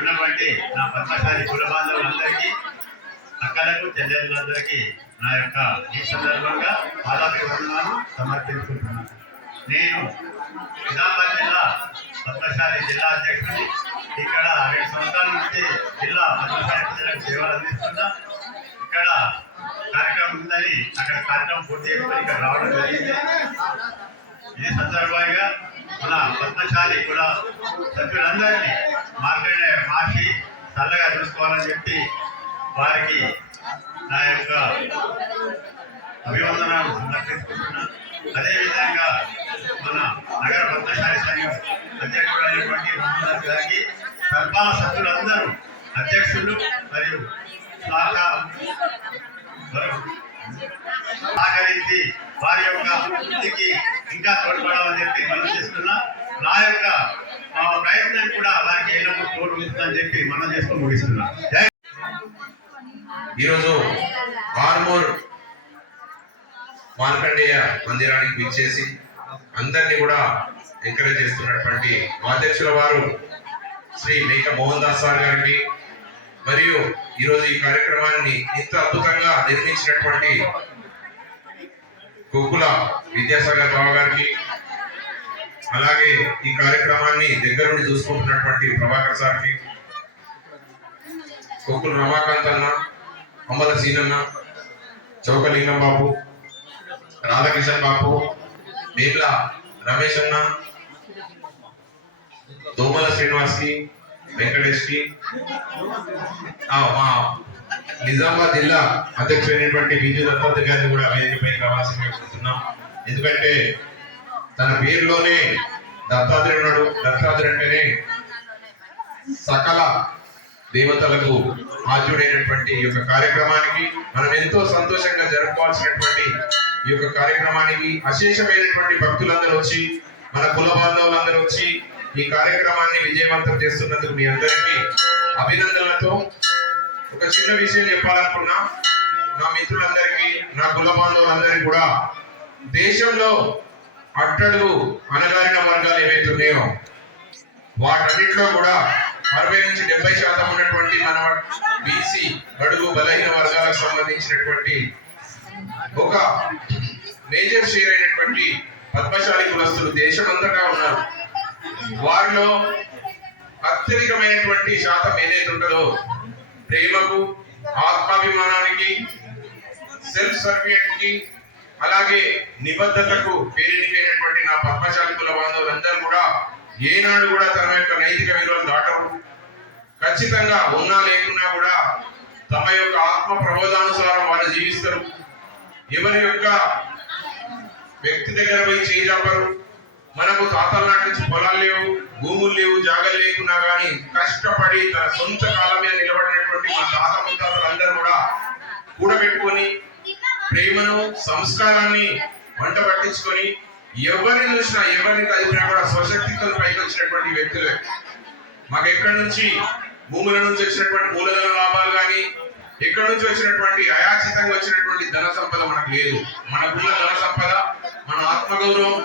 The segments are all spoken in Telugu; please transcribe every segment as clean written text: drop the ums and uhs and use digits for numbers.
ఉన్నటువంటి నా పద్మశాలి కుల బాంధవులందరికీ, అక్కలకు చెల్లెళ్ళందరికీ నా యొక్క ఈ సందర్భంగా పాదాభివందనాలు సమర్పించుకుంటున్నాను. నేను నిజామాబాద్ జిల్లా పద్మశాలి జిల్లా అధ్యక్షుడిని. ఇక్కడ 2 సంవత్సరాల నుంచి జిల్లా పద్మశాలి ప్రజలకు సేవలు అందిస్తున్నా. ఇక్కడ కార్యక్రమం ఉందని అక్కడ కార్యక్రమం పూర్తి చేసుకుని ఇక్కడ రావడం జరిగింది. ఈ సందర్భంగా మన పద్మశాలి కుల సభ్యులందరినీ మార్చి చల్లగా చూసుకోవాలని చెప్పి వారికి నా యొక్క అభివందనాలు సమర్పించుకుంటున్నా. అదేవిధంగా మన నగర పద్మశాలి సంఘం అధ్యక్షుడు అయినటువంటి మహమ్మద్ గారికి సర్పాల సభ్యులందరూ అధ్యక్షులు మరియు సహకరించి వారి యొక్క అభివృద్ధికి ఇంకా తోడ్పడాలని చెప్పి మనం చేస్తున్నా. నా యొక్క ప్రయత్నం కూడా వారికి ఎల్లప్పుడూ తోడు ఉంటుందని చెప్పి మనం చేసుకొని ముగిస్తున్నా. ఈరోజు ఆర్మూర్ మార్కండేయ మందిరానికి విచ్చేసి అందరినీ కూడా ఎంకరేజ్ చేస్తున్నటువంటి అధ్యక్షుల వారు శ్రీ మేక మోహన్ దాస్ సార్ గారికి, మరియు ఈరోజు ఈ కార్యక్రమాన్ని ఇంత అద్భుతంగా నిర్మించినటువంటి గోకుల విద్యాసాగర్ బాబు గారికి, అలాగే ఈ కార్యక్రమాన్ని దగ్గర నుండి చూసుకుంటున్నటువంటి ప్రభాకర్ సార్కి, గోకుల రమాకాంత్ అన్న, అమ్మల సీనన్న, చౌకలింగం బాబు, రాధాకిషన్ బాబు, బేబ్ల రమేష్ అన్న, దోమల శ్రీనివాస్ కి, వెంకటేష్ కి, మా నిజామాబాద్ జిల్లా అధ్యక్షుడైనటువంటి బిజు దత్తాత్రేయ గారిని కూడా వేదికపై రావాల్సిందిగా కోరుతున్నాం. ఎందుకంటే తన పేరులోనే దత్తాత్రేయుడు ఉన్నాడు. దత్తాత్రేయుడు అంటేనే సకల దేవతలకు ఆద్యుడైనటువంటి ఈ యొక్క కార్యక్రమానికి మనం ఎంతో సంతోషంగా జరుపుకోవాల్సినటువంటి ఈ యొక్క కార్యక్రమానికి అశేషమైనటువంటి భక్తులందరూ వచ్చి, మన కుల బాంధవులందరూ వచ్చి ఈ కార్యక్రమాన్ని విజయవంతం చేస్తున్నందుకు మీ అందరికీ అభినందనలతో ఒక చిన్న విషయం చెప్పాలనుకున్నా. నా మిత్రులందరికీ, నా కుల బాంధవులందరికీ కూడా దేశంలో అట్టడుగు అణగారిన వర్గాలు ఏవైతే ఉన్నాయో వాటన్నింటిలో కూడా 60 నుంచి 70% ఉన్నటువంటి మన బీసీ బడుగు బలహీన వర్గాలకు సంబంధించినటువంటి ఒక మేజర్ షేర్ అయినటువంటి పద్మశాలి కులస్తులు దేశమంతటా ఉన్నారు. వారిలో అత్యధికమైనటువంటి శాతం ఏదైతే ఉంటుందో ప్రేమకు, ఆత్మాభిమానానికి, సెల్ఫ్ సర్టిఫికేట్ కి, అలాగే నిబద్ధతకు పేరెనికైనటువంటి నా పద్మశాలి కుల బాంధవులందరూ కూడా ఏనాడు కూడా తమ యొక్క నైతిక విలువలు దాటరు. ఖచ్చితంగా ఉన్నా లేకున్నా కూడా తమ యొక్క ఆత్మ ప్రబోధానుసారం వారు జీవిస్తారు. ఎవరి యొక్క వ్యక్తి దగ్గర పోయి చేయజాపరు. మనకు తాతల నాటి నుంచి పొలాలు లేవు, భూములు లేవు, జాగలు లేకున్నా కానీ కష్టపడి తన సొంత కాలం మీద నిలబడినటువంటి మా తాత ముత్తాతలందరూ కూడా కూడబెట్టుకొని ప్రేమను, సంస్కారాన్ని వంట పట్టించుకొని ఎవరిని చూసినా, ఎవరిని కలిపినా కూడా స్వశక్తితో పైకి వచ్చినటువంటి వ్యక్తులే. మాకు ఎక్కడి నుంచి భూముల నుంచి వచ్చినటువంటి మూలధన లాభాలు కానీ, ఎక్కడి నుంచి వచ్చినటువంటి అయాచితంగా వచ్చినటువంటి ధన సంపద మనకు లేదు. మనకున్న ధన సంపద మన ఆత్మగౌరవం,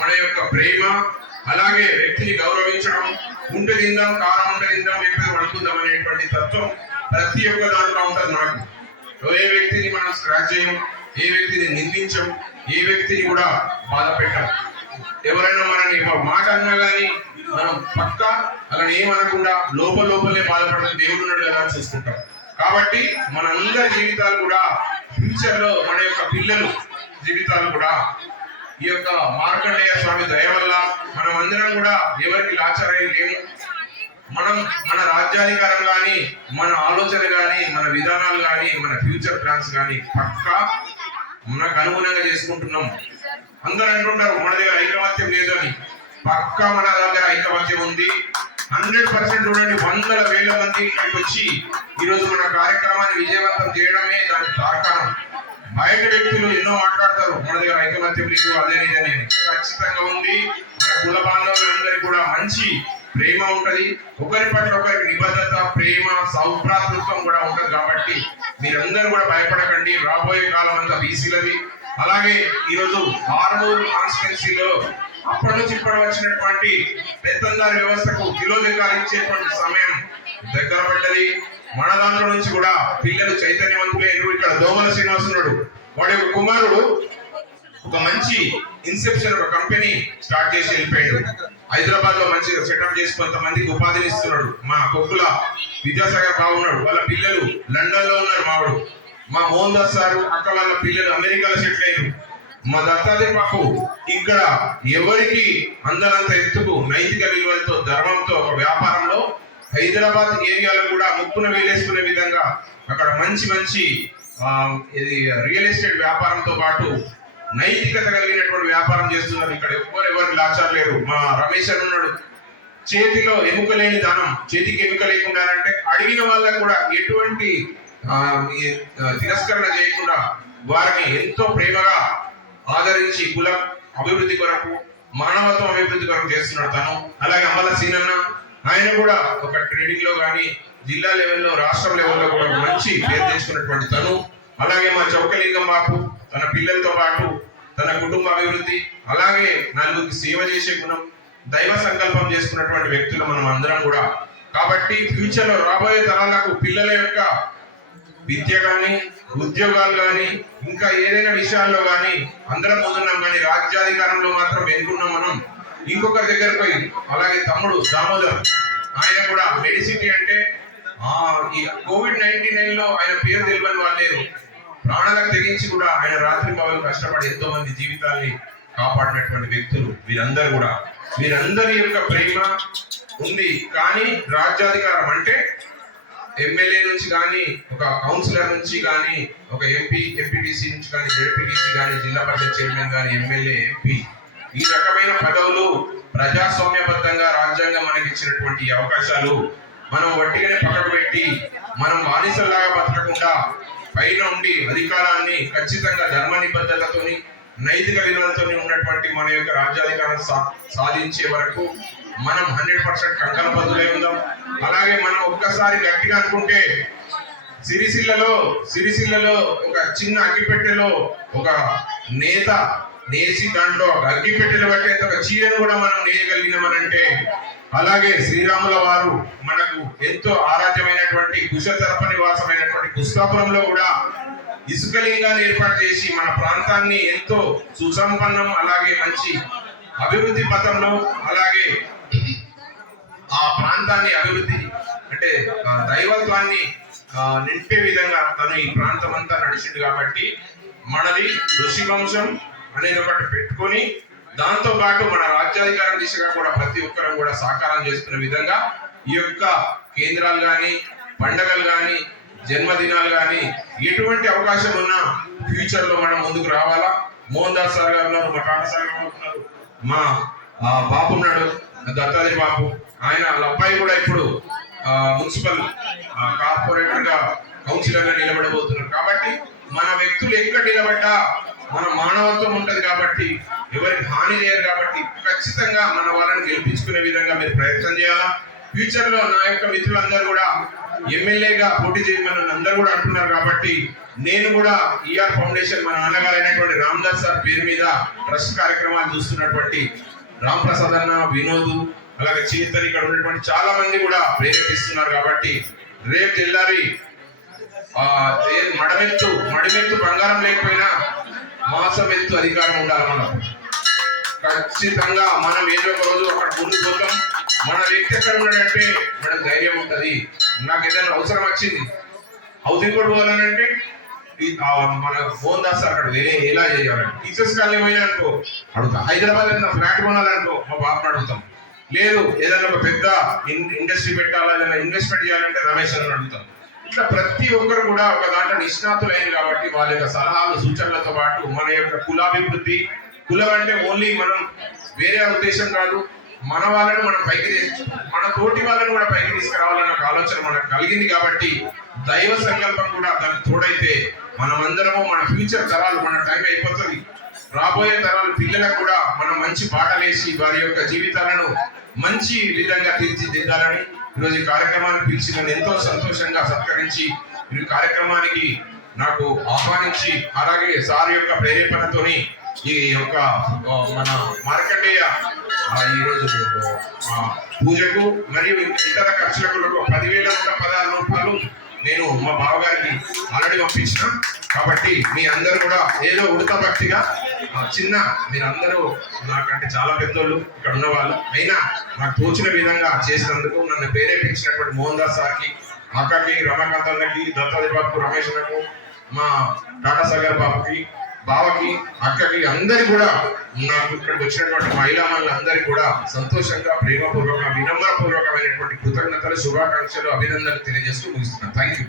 మన యొక్క ప్రేమ, అలాగే వ్యక్తిని గౌరవించడం, ఉంటే తిందాం, కారం ఉంటే తిందాం, లేకపోతే వండుకుందాం అనేటువంటి తత్వం ప్రతి ఒక్క దాంట్లో ఉంటుంది. మనకు ఏ వ్యక్తిని మనం స్క్రాచ్ చేయం, ఏ వ్యక్తిని నిందించం, ఏ వ్యక్తిని కూడా బాధ పెట్టం. ఎవరైనా మనని మాట అన్నా కానీ మనం పక్క అలా ఏమనకుండా లోపలే బాధపడిన దేవుడు ఉన్నాడు కదా అని చూసుకుంటాం. కాబట్టి మన అందరి జీవితాలు కూడా ఫ్యూచర్ లో మన యొక్క పిల్లలు జీవితాలు కూడా ఈ యొక్క మార్కండేయ స్వామి దయ వల్ల మనం అందరం కూడా ఎవరికి లాచారై లేము. మనం మన రాజ్యాధికారం కానీ, మన ఆలోచన కానీ, మన విధానాలు కానీ, మన ఫ్యూచర్ ప్లాన్స్ కానీ పక్కా మనకు అనుగుణంగా చేసుకుంటున్నాం. అందరూ అంటుంటారు మన దగ్గర ఐకమత్యం లేదు అని. పక్కా మన దగ్గర ఐకమత్యం ఉంది. 100% చూడండి, 100,000 మంది ఇక్కడికి వచ్చి ఈరోజు మన కార్యక్రమాన్ని విజయవంతం చేయడమే దానికి తార్కాణం. బయట వ్యక్తులు ఎన్నో మాట్లాడతారు మన దగ్గర ఐకమత్యం లేదు, అదే నిజమే. ఖచ్చితంగా ఉంది. మన కుల బాంధవులందరికీ కూడా మంచి ప్రేమ ఉంటది. ఒకరి పట్ల ఒకరికి నిబద్ధత, ప్రేమ, సౌభ్రాతృత్వం కూడా ఉంటది. కాబట్టి మీరందరూ కూడా భయపడకండి. రాబోయే కాలం అంతా బీసీలది. అలాగే ఈరోజు ఆర్మూర్ కాన్స్టిట్యున్సీలో అప్పటి నుంచి ఇప్పటి వచ్చినటువంటి పెత్తందారి వ్యవస్థకు కిలోదికాలు ఇచ్చేటువంటి సమయం దగ్గర పడ్డది. మన దాంట్లో నుంచి కూడా పిల్లలు చైతన్యవంతులైన ఇక్కడ దోమల శ్రీనివాస్ ఉన్నాడు, వాడి యొక్క కుమారుడు ఒక మంచి ఇన్సెప్షన్ ఒక కంపెనీ స్టార్ట్ చేసి వెళ్ళిపోయాడు. హైదరాబాద్ లో మంచిగా సెటప్ చేసి కొంతమందికి ఉపాధిని ఇస్తున్నాడు. మా కొక్కుల విద్యాసాగర్ బాగున్నాడు, వాళ్ళ పిల్లలు లండన్ లో ఉన్నారు. మావాడు మా మోహన్ దాస్ సారు అక్క వాళ్ళ పిల్లలు అమెరికాలో సెటిల్ అయ్యారు. మా దత్తాత్రేయ బాబు ఇక్కడ ఎవరికి అందనంత ఎత్తుకు నైతిక విలువలతో ధర్మంతో ఒక వ్యాపారంలో హైదరాబాద్ ఏరియాలో కూడా ముక్కున వేలేసుకునే విధంగా అక్కడ మంచి మంచి ఇది రియల్ ఎస్టేట్ వ్యాపారంతో పాటు నైతికత కలిగినటువంటి వ్యాపారం చేస్తున్నారు. ఇక్కడ ఎవరికి లాచారు లేరు. మా రమేష్ అని ఉన్నాడు, చేతిలో ఎముక లేని దానం, చేతికి ఎముక లేకుండా అంటే అడిగిన వాళ్ళకు కూడా ఎటువంటి తిరస్కరణ చేయకుండా వారిని ఎంతో ప్రేమగా ఆదరించి కుల అభివృద్ధి కొరకు మానవత్వం అభివృద్ధి కొరకు చేస్తున్నాడు తను. అలాగే అమల సీనన్న ఆయన కూడా ఒక ట్రేడింగ్ లో కానీ జిల్లా లెవెల్లో రాష్ట్ర లెవెల్లో కూడా మంచి పేరు తెచ్చుకున్నటువంటి తను. అలాగే మా చౌకలింగం బాపు తన పిల్లలతో పాటు తన కుటుంబ అభివృద్ధి అలాగే నలుగురికి సేవ చేసే గుణం దైవ సంకల్పం చేసుకున్నటువంటి వ్యక్తులు మనం అందరం కూడా. కాబట్టి ఫ్యూచర్ లో రాబోయే తరాలకు పిల్లల యొక్క విద్య కానీ ఉద్యోగాలు కానీ ఇంకా ఏదైనా విషయాల్లో కానీ అందరం ముందున్నాం, కానీ రాజ్యాధికారంలో మాత్రం వెనుకున్నాం మనం. ఇంకొకరి దగ్గర పోయి అలాగే తమ్ముడు దామోదర్ ఆయన కూడా మెడిసిటీ అంటే ఈ COVID-19 లో ఆయన పేరు తెలియని వాళ్ళు లేరు. ప్రాణాలకు తెగించి కూడా ఆయన రాత్రి పగలు కష్టపడి ఎంతో మంది జీవితాల్ని కాపాడినటువంటి వ్యక్తులు వీరందరూ కూడా. వీరందరి యొక్క ప్రేమ ఉంది. కానీ రాజ్యాధికారం అంటే ఎమ్మెల్యే నుంచి కానీ ఒక కౌన్సిలర్ నుంచి కానీ ఒక ఎంపీటీసీ నుంచి కానీ జెడ్పీటీసీ కానీ జిల్లా పరిషత్ చైర్మన్ కానీ ఎమ్మెల్యే ఎంపీ ఈ రకమైన పదవులు ప్రజాస్వామ్యబద్ధంగా రాజ్యాంగం మనకి ఇచ్చినటువంటి అవకాశాలు మనం వట్టిగానే పక్కకు పెట్టి మనం బానిసల్లాగా బతకకుండా పైన ఉండి అధికారాన్ని ఖచ్చితంగా ధర్మ నిబద్ధతతోని నైతిక విలువలతో ఉన్నటువంటి మన యొక్క రాజ్యాధికారం సాధించే వరకు మనం 100% కంకణబద్ధులై ఉందాం. అలాగే మనం ఒక్కసారి గట్టిగా అనుకుంటే సిరిసిల్లలో ఒక చిన్న అగ్గిపెట్టెలో ఒక నేత నేసి దాంట్లో అగ్గిపెట్టెలు పట్టేంత ఒక చీరను కూడా మనం నేయగలిగినామనంటే, అలాగే శ్రీరాముల వారు మనకు ఎంతో ఆరాధ్యమైనటువంటి కుశతర్ప నివాసమైనటువంటి పుష్పాపురంలో కూడా ఇసుకలింగాన్ని ఏర్పాటు చేసి మన ప్రాంతాన్ని ఎంతో సుసంపన్నం అలాగే మంచి అభివృద్ధి పథంలో అలాగే ఆ ప్రాంతాన్ని అభివృద్ధి అంటే దైవత్వాన్ని నింపే విధంగా తను ఈ ప్రాంతం అంతా నడిచింది. కాబట్టి మనది ఋషి వంశం అనేది ఒకటి పెట్టుకొని దాంతో పాటు మన రాజ్యాధికారం దిశగా కూడా ప్రతి ఒక్కరం కూడా సాకారం చేసుకునే విధంగా ఈ యొక్క కేంద్రాలు కానీ పండగలు కానీ జన్మదినాలు కానీ ఎటువంటి అవకాశం ఉన్నా ఫ్యూచర్ లో మనం ముందుకు రావాలా. మోహన్ దాస్ సార్ గారు ఉన్నారు, మా టాటా సార్ గారు ఉన్నారు, మా బాబు ఉన్నాడు దత్తాత్రేయ బాబు, ఆయన వాళ్ళ అబ్బాయి కూడా ఇప్పుడు మున్సిపల్ కార్పొరేటర్ గా కౌన్సిలర్ గా నిలబడబోతున్నారు. కాబట్టి మన వ్యక్తులు ఎక్కడ నిలబడ్డా మన మానవత్వం ఉంటది కాబట్టి ఎవరికి హాని చేయరు. కాబట్టి ఖచ్చితంగా మన వాళ్ళని గెలిపించుకునే విధంగా మీరు ప్రయత్నం చేయాలా. ఫ్యూచర్ లో నా యొక్క మిత్రులందరూ కూడా ఎమ్మెల్యేగా పోటీ చేయమని అందరూ కూడా అంటున్నారు. కాబట్టి నేను కూడా ఈఆర్ ఫౌండేషన్ మన నాన్నగారైనటువంటి రామదాస్ సార్ పేరు మీద ట్రస్ట్ కార్యక్రమాలు చూస్తున్నటువంటి రామ్ ప్రసాద్ అన్న, వినోద్ అలాగే చేతన్ ఇక్కడ ఉన్నటువంటి చాలా మంది కూడా ప్రేరేపిస్తున్నారు. కాబట్టి రేపు తెల్లారి మడిమెత్తు బంగారం లేకపోయినా మాసం ఎత్తు అధికారం ఉండాలి. మనం ఖచ్చితంగా మనం ఏదో ఒక రోజు అక్కడ ముందుకు పోతాం. మన వ్యక్తి ఎక్కడ ఉన్నాడంటే మనకు ధైర్యం ఉంటది. నాకు ఏదైనా అవసరం వచ్చింది హౌసింగ్ కోర్టు పోవాలనంటే మన మోహన్ దాస్ అక్కడ వేరే ఎలా చేయాలంటే టీచర్స్ కాలనీ పోయినా అనుకో అడుగుతాం. హైదరాబాద్ ఏదైనా ఫ్లాట్ కొనాలనుకో మా బాబుని అడుగుతాం. లేదు ఏదైనా ఒక పెద్ద ఇండస్ట్రీ పెట్టాలా ఏదైనా ఇన్వెస్ట్మెంట్ చేయాలంటే రమేష్ అని అడుగుతాం. ఇట్లా ప్రతి ఒక్కరు కూడా ఒక దాంట్లో నిష్ణాతులైంది కాబట్టి వాళ్ళ యొక్క సలహాలు సూచనలతో పాటు మన యొక్క కులాభివృద్ధి, కులం అంటే ఓన్లీ మనం వేరే ఉద్దేశం కాదు, మన వాళ్ళని మనం పైకి మన తోటి వాళ్ళని కూడా పైకి తీసుకురావాలన్న ఒక ఆలోచన మనకు కలిగింది. కాబట్టి దైవ సంకల్పం కూడా దానికి తోడైతే మనమందరము మన ఫ్యూచర్ తరాలు మన టైం అయిపోతుంది. రాబోయే తరాలు పిల్లలకు కూడా మనం మంచి బాటలేసి వారి యొక్క జీవితాలను మంచి విధంగా తీర్చిదిద్దాలని ఈరోజు ఈ కార్యక్రమాన్ని పిలిచి నన్ను ఎంతో సంతోషంగా సత్కరించి ఈ కార్యక్రమానికి నాకు ఆహ్వానించి అలాగే సార్ యొక్క ప్రేరేపణతోని ఈ యొక్క మన మార్కండేయ ఈరోజు పూజకు మరియు ఇతర ఖర్చులకు 10,116 రూపాయలు నేను మా బావగారికి ఆల్రెడీ పంపించిన. కాబట్టి మీ అందరూ కూడా ఏదో ఉడత భక్తిగా చిన్న మీరందరూ నాకంటే చాలా పెద్దోళ్ళు ఇక్కడ ఉన్న వాళ్ళు అయినా నాకు తోచిన విధంగా చేసినందుకు నన్ను ప్రేరేపించినటువంటి మోహన్ దాస్ సార్కి, అక్కకి, రమాకాంత్ అన్నకి, దత్తాది బాబుకు, రమేష్ అన్నకు, మా టాటా సాగర్ బాబుకి, బావకి, అక్కకి అందరి కూడా నాకు ఇక్కడికి వచ్చినటువంటి మహిళామణులందరికీ కూడా సంతోషంగా, ప్రేమపూర్వక, వినమ్రపూర్వకమైనటువంటి కృతజ్ఞతలు, శుభాకాంక్షలు, అభినందనలు తెలియజేస్తూ ముగిస్తున్నాను. Thank you.